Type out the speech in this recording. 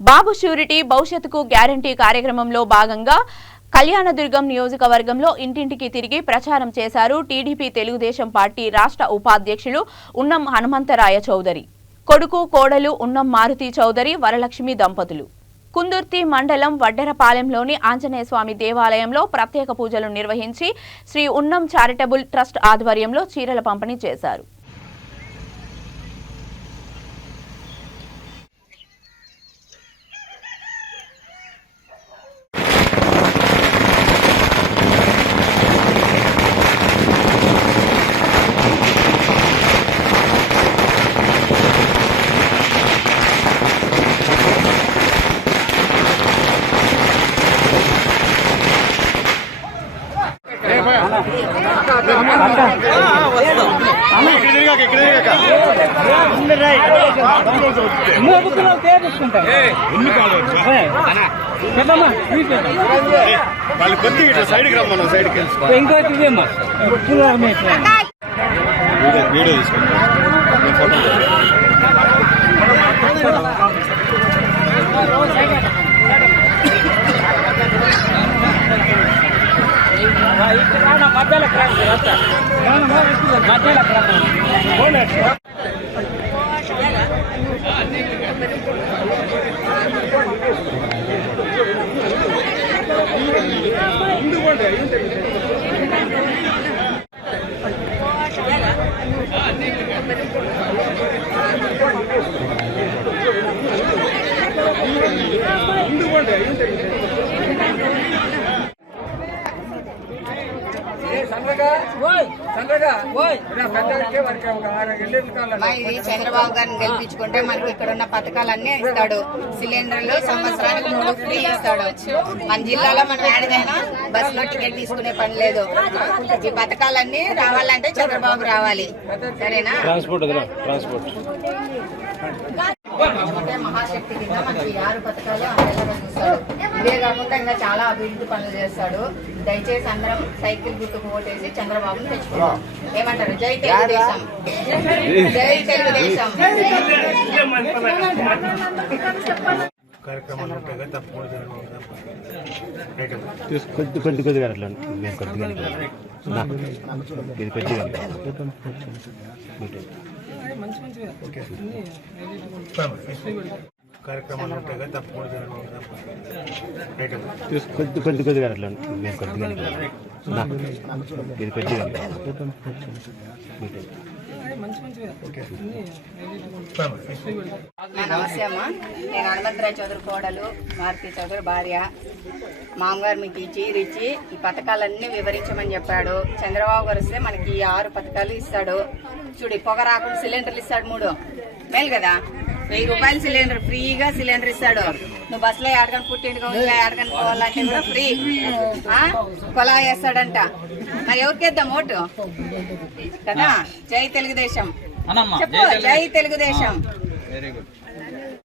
బాబు surety భవిష్యత్తుకు guarantee కార్యక్రమంలో భాగంగా కళ్యాణదుర్గం నియోజకవర్గంలో ఇంటింటికి తిరిగి ప్రచారం చేశారు టీడీపీ తెలుగుదేశం పార్టీ రాష్ట్ర ఉపాధ్యక్షులు ఉన్నం హనుమంతరాయ చౌదరి. కొడుకు కోడలు ఉన్నం మారుతి చౌదరి వరలక్ష్మి దంపతులు కుందుర్తి మండలం వడ్డెరపాలెంలోని ఆంజనేయస్వామి దేవాలయంలో ప్రత్యేక పూజలు నిర్వహించి శ్రీ ఉన్నం చారిటబుల్ ట్రస్ట్ ఆధ్వర్యంలో చీరల పంపిణీ చేశారు. ఇది చంద్రబాబు గారిని గెలిపించుకుంటే మనకి ఇక్కడ ఉన్న పథకాలన్నీ ఇస్తాడు. సిలిండర్లు సంవత్సరానికి 3 ఫ్రీ ఇస్తాడు. మన జిల్లాలో మనం ఏడదైనా బస్సులో టికెట్ తీసుకునే పని లేదు. ఈ పథకాలన్నీ రావాలంటే చంద్రబాబు రావాలి. సరేనా? మహాశక్తి కింద మనకి 6 పథకాలు అమలు చూస్తాడు. ఇదే కాకుండా ఇంకా చాలా అభివృద్ధి పనులు చేస్తాడు. దయచేసి అందరం సైకిల్ గుర్తుకు ఓటేసి చంద్రబాబుని తెచ్చుకున్నాం. ఏమంటారు? జై తెలుగుదేశం, జై తెలుగుదేశం. కొద్దిగా అట్లా ఇది కొద్దిగా కార్యక్రమాలు ఉంటాయి కదా తప్పకుండా కొద్దిగా అట్లా కొద్దిగా ఇది కొద్దిగా నమస్తే అమ్మా, నేను హనుమంతరాయ చౌదరి కోడలు, మారుతి చౌదరి భార్య. మామగారు మీకు ఈ చీర ఇచ్చి ఈ పథకాలన్నీ వివరించమని చెప్పాడు. చంద్రబాబు గారు వస్తే మనకి 6 పథకాలు ఇస్తాడు. చూడు, పొగ రాకుండా సిలిండర్లు ఇస్తాడు 3. మేలు కదా? 1000 రూపాయలు సిలిండర్ ఫ్రీగా సిలిండర్ ఇస్తాడు. నువ్వు బస్సులో ఏడకని పుట్టింటిగా ఏడకని పోవాలంటే కూడా ఫ్రీ. కొలా వేస్తాడంట. మరి ఎవరికేద్దాం ఓటు కదా? జై తెలుగుదేశం చెప్పు, జై తెలుగుదేశం. Very good.